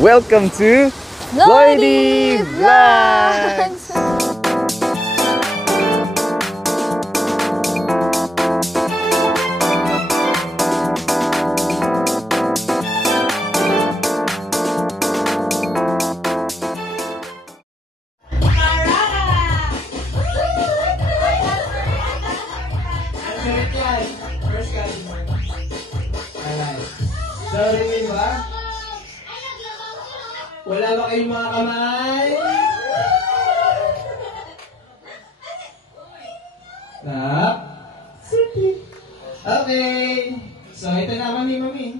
Welcome to Lloydie Vlogs! Sorry ba? Wala ba kayong mga kamay? Tap. Okay. So, ito naman ni Mami.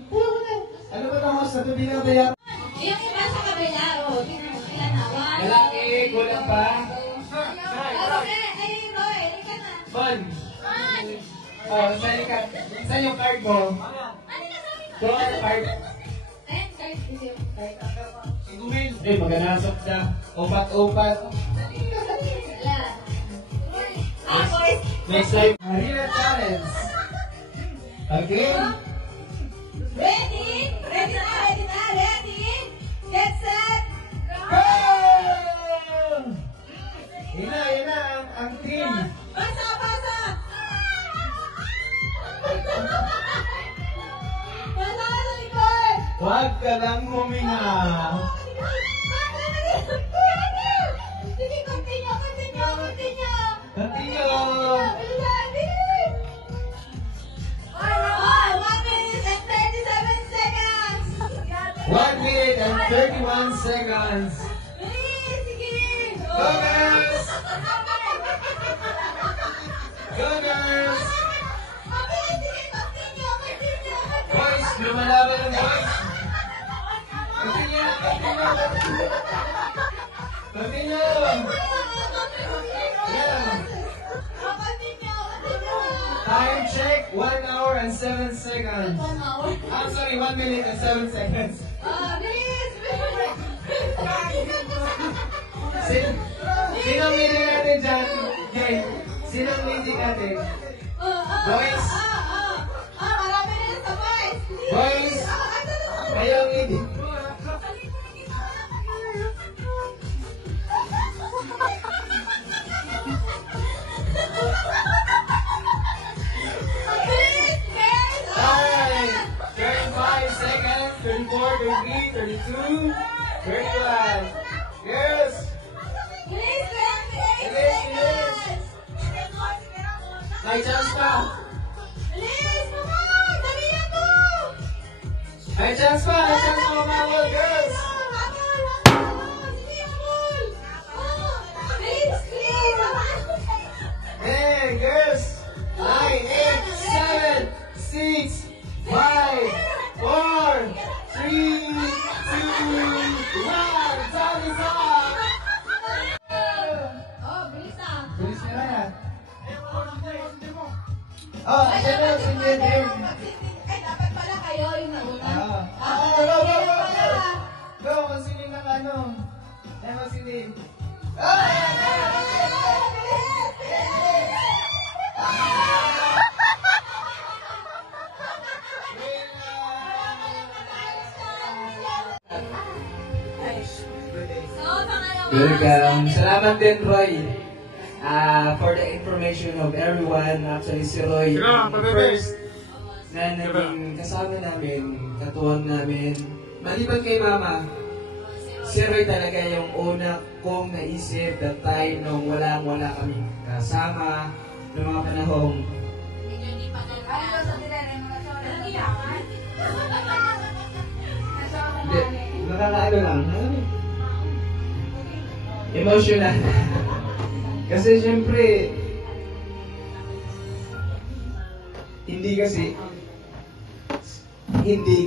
Ano ba ito? Sa tabi na ba yan? Yung iba sa kabila, o. Ilan na? Lalaki, kulang pa. Ay, Roy, ka na. Bon. Oh, saan ka? Saan yung card mo? Go, card. Eh, maganasok na. Upat-upat. Next time. Marina challenge. Okay? Ready? Ready na, ready na, ready? Get set, Go! Yun na, ang team. basa, basa! Basa ka sa likod! Huwag ka lang huminga. Sige, continue, continue, continue! Continue. Bilisan! Oh, 1 minute and 37 seconds! 1 minute and 31 seconds. Bilis, sige! Go, girls! Go, girls! Mabilis, sige, continue, continue, continue! Boys, lumalaban ng boys. Continue. Time check, 1 hour and 7 seconds. 1 hour. I'm sorry, 1 minute and 7 seconds. Bilis! Sinong leading natin dyan? Jay, sinong leading natin? Boys? Marami rin sa boys! Boys? Kayo ang leading. Alright, 35 seconds, 34, 33, 32, 31. Girls! May chance pa! May chance pa! May chance pa umawal, girls! Hey, girls! 9, 8, 7, 6, 5, 4, 3, 2, 1. Time is up! Bilis nyo na yan. Oh, siya na, sige, Dave. Ay, dapat pala kayo yung nauna. Go, consiling ng ano. Ay, consiling. Welcome. Salamat din, Roy. For the information of everyone, actually si Roy, first na naging kasama namin, katuwang namin. Maliban kay Mama, si Roy talaga yung una kong naisip that time nung wala kami kasama ng mga panahong. Hindi, nakakaano lang. Emotional. Kasi syempre, hindi kasi hindi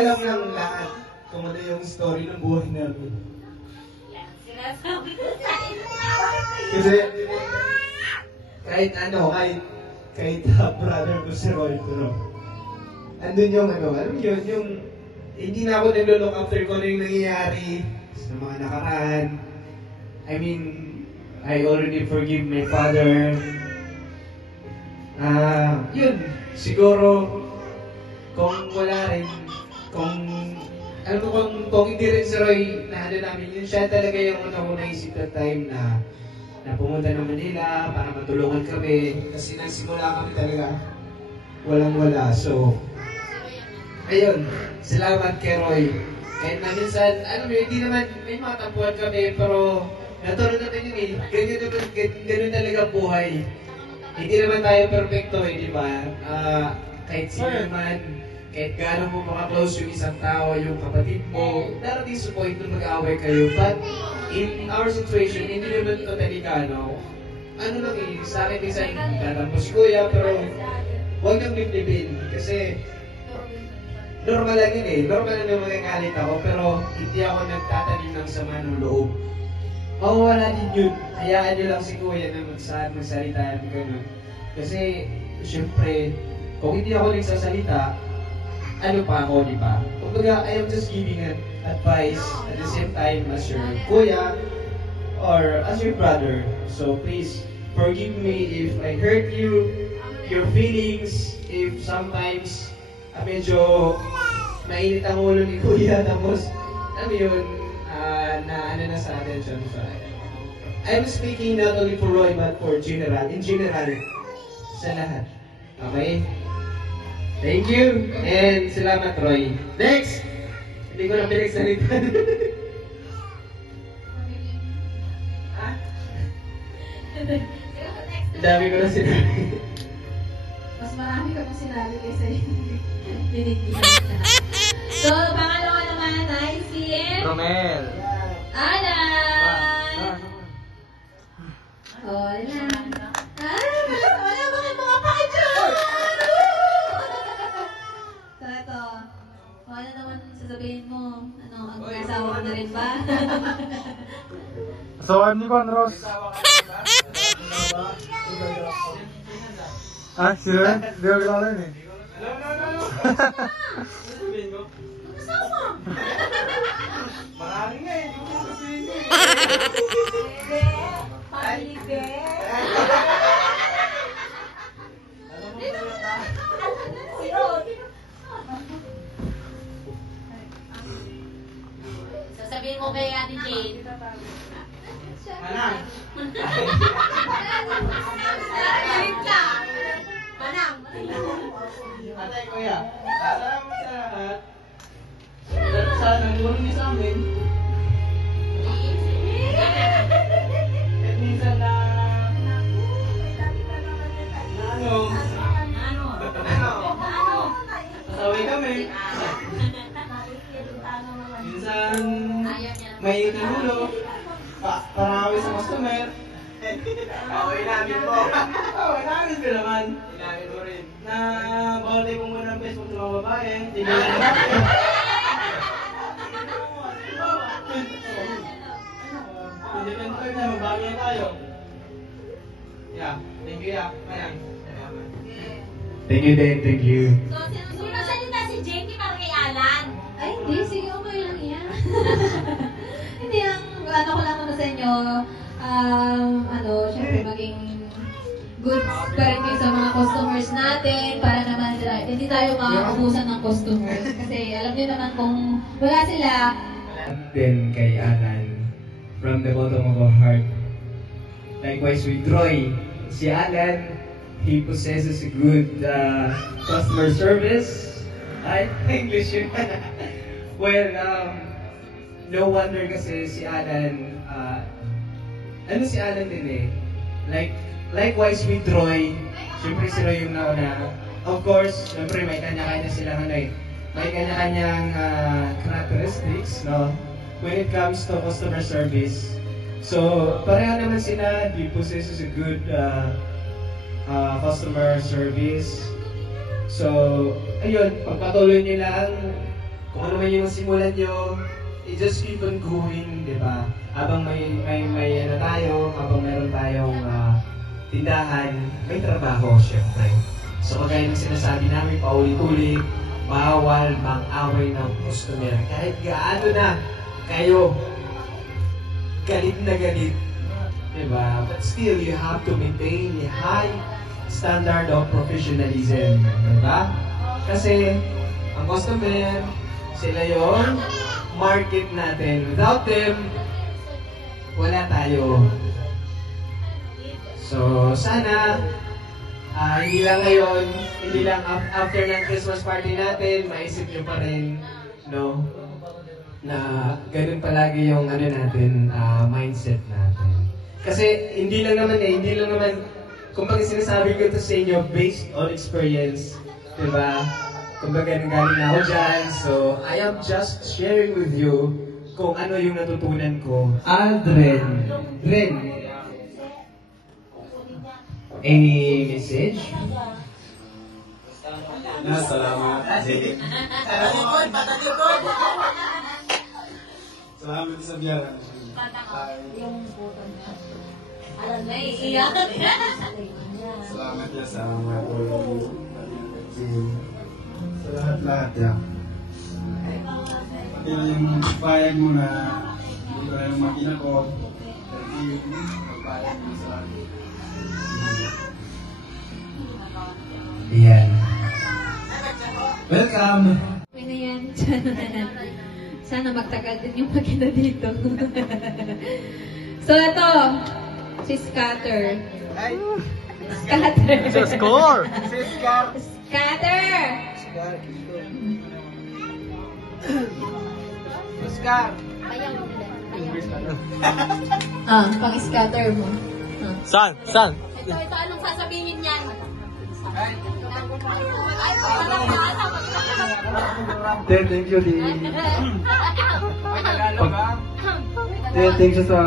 alam ng lahat kung ano yung story ng buhay namin. Kasi, kahit brother ko si Roy, pero andun yung alam mo yun, yung hindi na ako nag-look after ko yung nangyayari sa mga nakaraan. I mean, I already forgive my father. Yun, siguro kung wala rin, kung alam mo kung hindi rin si Roy na ano namin, yun siya talaga yung una ko naisip that time na pumunta ng Manila para matulungan kami. Kasi nagsimula kami talaga walang-wala. So, ayun, salamat kay Roy. And minsan, alam mo, hindi naman, may mga tampuhan kami, pero naturo naman yun eh. Ganun talaga ang buhay. Hindi naman tayo perfecto eh, di ba? Kahit sino man, kahit gano'n mo maka-close yung isang tao, yung kapatid mo, darating sa point na mag-away kayo. But in our situation, hindi naman totally ano lang eh, sa akin minsan, tatampo si Kuya, pero huwag nang liblibin. Kasi normal lang yun eh. Normal lang yung magagalit ako, pero hindi ako nagtatanim ng sama ng loob. Mawawala din yun. Hayaan nyo lang si Kuya na magsalita at gano'n. Kasi, syempre, kung hindi ako nagsasalita, ano pa ako, di ba? Kumbaga, I am just giving an advice at the same time as your Kuya or as your brother. So please, forgive me if I hurt you, your feelings, if sometimes medyo mainit ang ulo ni Kuya, tapos, alam yun, na ano na sa attention. So, I'm speaking not only for Roy, but for general, in general, sa lahat. Okay? Thank you, and salamat, Roy. Next! Hindi ko na pinagsalitan. Dami ko na sinabi. Mas marami ka pang sinabi kaysa yung dinig-dinig. So, pangalawa naman ay si Romel. Alan! Oh, Alan. Wala ba kayo mga pakidyan? So, ito. Ano naman sasabihin mo? Ano, ang asawa ka na rin ba? So, ni Juan Ros. Ah, sino yan? Hindi ko kilala yun eh. No. Kasama! Marami nga eh, hindi ko sasabihin eh. Palibe! Sasabihin mo kay Ate Jane. Manang! Manang! Atay, Kuya, alam mo sa lahat, sana nagulong niyo sa amin. At minsan na sasaway kami. Minsan may nahulo. Paraway sa customer. Away namin po. Away namin ko naman. Inamin mo rin. Na bawal tayo kung muna ng Facebook sa mga babae. Tingnan natin. Hindi ka tayo na mabago na tayo. Yeah. Thank you, yeah. Ayan. Thank you, Dave. Thank you. So, sino salita si Jane? Di para kay Alan? Ay, hindi. Sige, okay lang yan. Hindi ang ano ko lang naman sa inyo, syempre maging good pa rin kayo sa mga customers natin para naman sila, hindi tayo makakabusan ng customers. Kasi alam niyo naman kung wala sila. Then kay Alan, from the bottom of our heart. Likewise with Roy, si Alan, he possesses a good customer service. English yun. Well, no wonder kasi si Alan, si Alan din eh. Likewise with Roy, syempre si Roy yung nauna. Of course, syempre may kanya-kanya silang may kanya-kanyang characteristics, no? When it comes to customer service. So, pareho naman sila, they possesses a good customer service. So, ayun, pagpatuloy nyo lang, kung ano man yung simulan nyo, just keep on going, di ba? Habang may tayo, habang meron tayong tindahan, may trabaho, syempre. So, kagaya ng sinasabi namin, paulit-ulit, bawal mang-away ng customer. Kahit gaano na kayo galit na galit, di ba? But still, you have to maintain a high standard of professionalism, di ba? Kasi ang customer, sila yung market natin. Without them, wala tayo. So, sana, hindi lang ngayon, hindi lang after ng Christmas party natin, maisip nyo pa rin, no? Na ganun palagi yung ano natin, mindset natin. Kasi hindi lang naman, kumbaga sinasabi ko to sa inyo based on experience, diba? Kumbaga nanggaling na ako dyan, so I am just sharing with you kung ano yung natutunan ko. Aldrin, any message? Salamat. Salamat sa biyaran. Alam na, iiyak. Salamat ya sa mga tulong. Sa lahat-lahat ya. Pati na yung payag mo na dito na yung makina ko. Thank you. Pagpayag mo sa akin. Ayan. Welcome! Okay na yan. Sana magtagal din yung makina dito. So, ito. Si Scatter. Scatter. Sa score! Scatter! Pang-scatter mo. San? Ito, anong sasabihin niyan? Thank you, thank you sa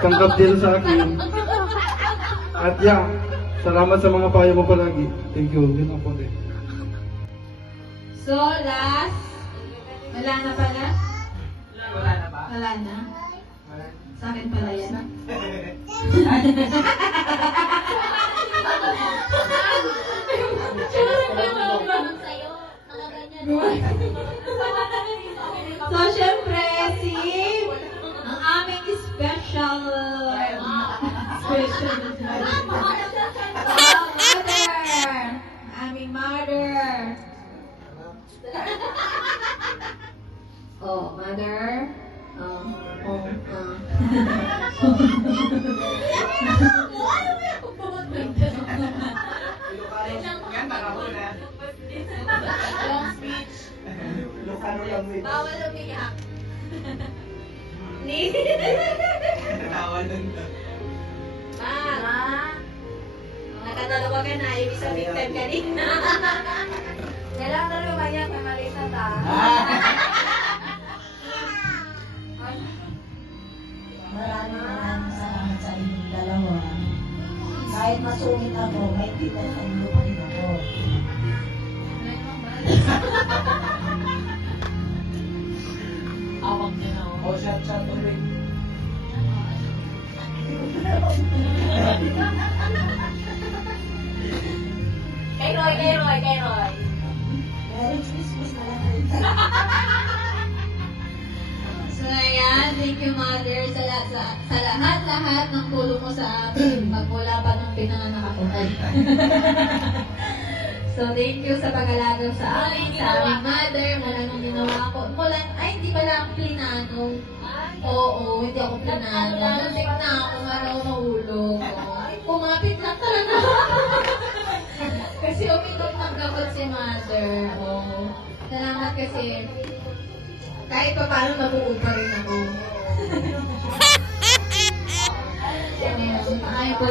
tanggap dito sa akin. At salamat sa mga payo mo palagi. Thank you. Yun ang po din. So, last. Wala na pala? Wala na ba? Wala na. Sa akin pala yan. Sa'yo, nakaganyan. So, syempre, ang aming special mother! Aming mother! Oh, mother. Bawal umiyak. Nakadalawa ka na, yung isang victim kanina. Kailangan na lumayak, nakalisa ta. Maraming salamat sa inyong dalawa. Kahit masungit ako, may kita sa inyo pa rin ako. Awak niya na ako. Shot ulit. Kay Roy. Merry Christmas na lang. So, ayan. Thank you, mother, sa lahat-lahat ng tulong mo sa amin magmula pa nung pinanganak ako. So, thank you sa pag-alaga sa amin, sa aming mother, mula nung ginawa ko. Hindi pala ako plinano. Oo, hindi ako plinano. Nasik na ako, mahulog. Pumapit lang talaga. Kasi uminom ng gamot si mother. Oo. Salamat kasi kahit pa paano nabuo pa rin ako. Ay, po